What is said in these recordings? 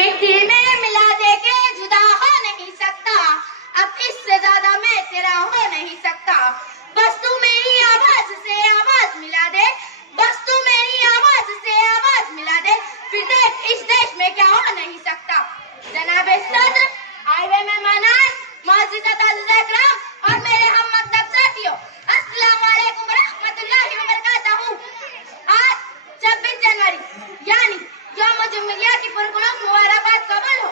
मिट्टी में मिला दे के जुदा हो नहीं सकता, अब इससे ज्यादा मैं तेरा हो नहीं सकता। बस तू मेरी आवाज से आवाज मिला दे, बस तू मेरी आवाज से आवाज मिला दे, फिर देख इस देश में क्या हो नहीं सकता। जनाबे सदर, हाईवे में मनान, मस्जिद और मेरे हम मकतब साथियों, अस्सलाम वालेकुम रहमतुल्लाहि व बरकातहू। आज 26 जनवरी यानी यौम जुम्मय्या की पुरखुलूस मुबारकबाद कबूल हो।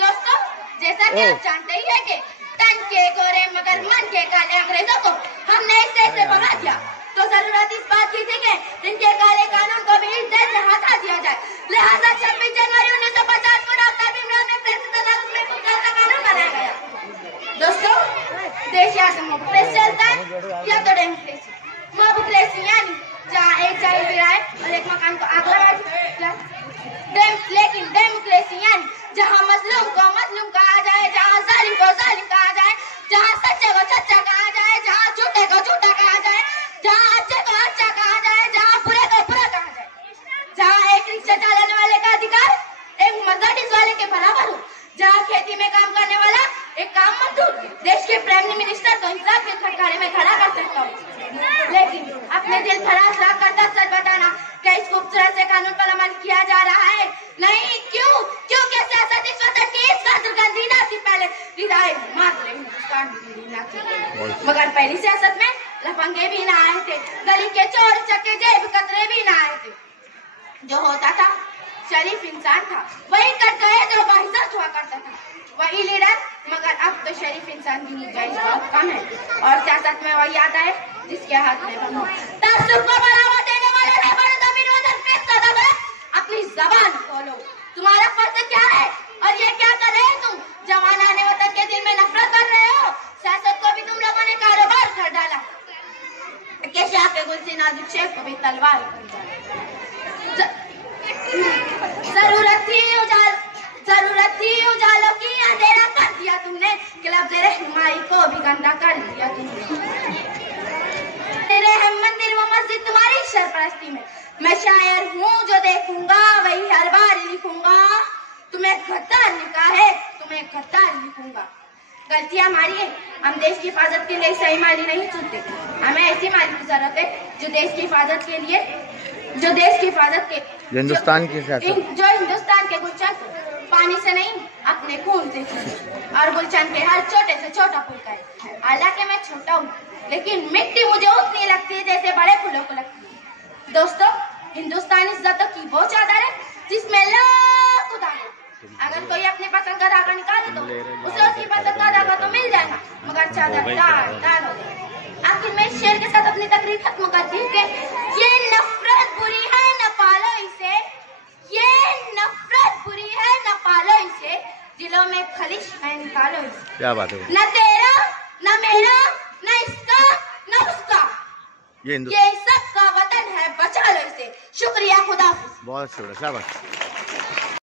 दोस्तों, जैसा कि आप जानते ही है कि तन के गोरे मगर मन के काले अंग्रेजों को हमने इस देश से भगा दिया, तो जरूरत इस बात की थी कि इनके काले कानून को भी इस देश से हटा दिया जाए। लिहाजा 26 जनवरी 1950 को डॉक्टर भीमराव में कानून बनाया गया। दोस्तों, देश या डेमोक्रेसी चलता है या तो डेमोक्रेसी यानी जहाँ एक चाय गिराए और एक मकान को आग लगा, लेकिन डेमोक्रेसी यानी जहाँ मजलूम को मजलूम कहा जाए, जहाँ जालिम को जालिम कहा जाए, जहाँ सच्चे को सच्चा कहा जाए, जहाँ झूठे को झूठा कहा जाए, जहाँ अच्छे को अच्छा कहा जाए, जहाँ बुरे को बुरा कहा जाए, जहाँ एक रिक्शा चलाने वाले का अधिकार एक मर्सिडीज वाले के बराबर हो, जहाँ खेती में काम करने वाला एक काम मजदूर देश के प्राइम मिनिस्टर को इंसाफ के खटकारे में खड़ा कर सकता हूँ। लेकिन अपने दिल फराज रख कर सच बताना क्या इस खूबसूरत से कानून पर अमल किया जा रहा है? नहीं। क्यों? क्योंकि सियासत इस वतन की इस कदर गंदीना थी पहले रिदाए मात्र हिंदुस्तान की, मगर पहली सियासत में लफंगे भी ना आए थे, गली के चोर चक्के जेब कतरे भी ना आए थे। जो होता था शरीफ इंसान था, वही करता है जो बाइज्जत हुआ करता था, वही लीडर। मगर अब तो शरीफ इंसान की गुंजाइश बहुत कम है और सियासत में वही आता है जिसके हाथ में बम हो। तासुब को बढ़ावा देने वाले रहबर ज़मीन वतन पे सदब है, अपनी जबान खोलो। तुम्हारा फर्ज क्या है और ये क्या कर रहे तुम? जवान आने वतन के दिल में नफरत कर रहे हो। सियासत को भी तुम लोगों ने कारोबार कर डाला, केशिया के गुल से नाजुक शेख को भी तलवार कर डाला। जरूरत थी उजालों की, अंधेरा कर दिया तुमने, लफ्ज़ रहनुमाई को भी गंदा कर दिया तुमने। तेरे हम मंदिर व मस्जिद तुम्हारी सरपरस्ती में, मैं शायर हूँ जो देखूंगा वही हर बार लिखूंगा। तुम्हें गद्दार लिखा है, तुम्हें गद्दार लिखूंगा। गलतियां हमारी है, हम देश की हिफाजत के लिए सही माली नहीं चुनते। हमें ऐसी माली की जरूरत है जो देश की हिफाजत के लिए, जो देश की हिफाजत के हिंदुस्तान के गुलशन पानी से नहीं अपने खून से और गुलशन के हर छोटे से छोटा फूल का है। हालांकि मैं छोटा हूँ, लेकिन मिट्टी मुझे उतनी लगती है जैसे बड़े फूलों को लगती है। दोस्तों, हिंदुस्तान इज्जतों की वो चादर है जिसमें लाखों धागे, अगर कोई अपनी पसंद का धागा निकाले तो उसे उसकी पसंद का धागा तो मिल जाएगा, मगर चादर दार दार हो जाएगी। आखिर मैं शेर के साथ अपनी तकरीर खत्म करती हूँ कि ये नफरत बुरी है न पालो इसे, ये नफरत बुरी है न पालो इसे, दिलों में खलिश है निकालो इसे। क्या बात है? न तेरा न मेरा न इसका न उसका, ये सबका वतन है, बचा लो इसे। शुक्रिया, खुदा। बहुत शुक्रिया, क्या बात।